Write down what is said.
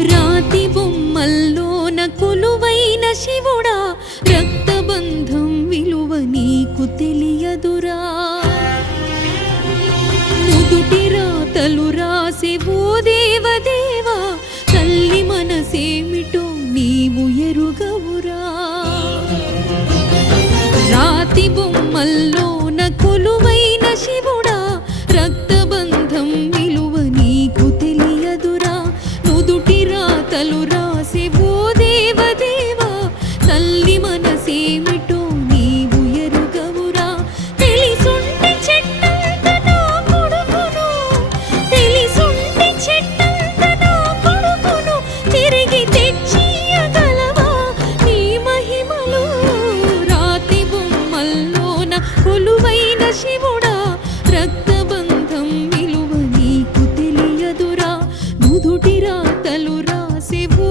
రాతి బొమ్మల్లోన కొలువైన శివుడా, రక్తబంధం విలువ నీకు తెలియదురా. నుదుటి రాతలు రాసే ఓ దేవదేవా, తల్లి మనసేమిటో నీవు ఎరుగవురా. రాతి బొమ్మల్లోన కొలువైన శివుడా, రక్తబంధం విలువ నీకు తెలియదురా. నుదుటి రాతలు రాసే ఓ దేవదేవా, తల్లి మనసేమిటో నీవు ఎరుగవురా. తెలిసుంటే చెట్టంత నా కొడుకును, తెలిసుంటే చెట్టంత నా కొడుకును తిరిగి తెచ్చియగలవా నీ మహిమలో. రాతి బొమ్మల్లోన కొలువైన శివుడా, రక్తబంధం విలువ నీకు తెలియదురా. నుదుటి రాతలు రాసే ఓ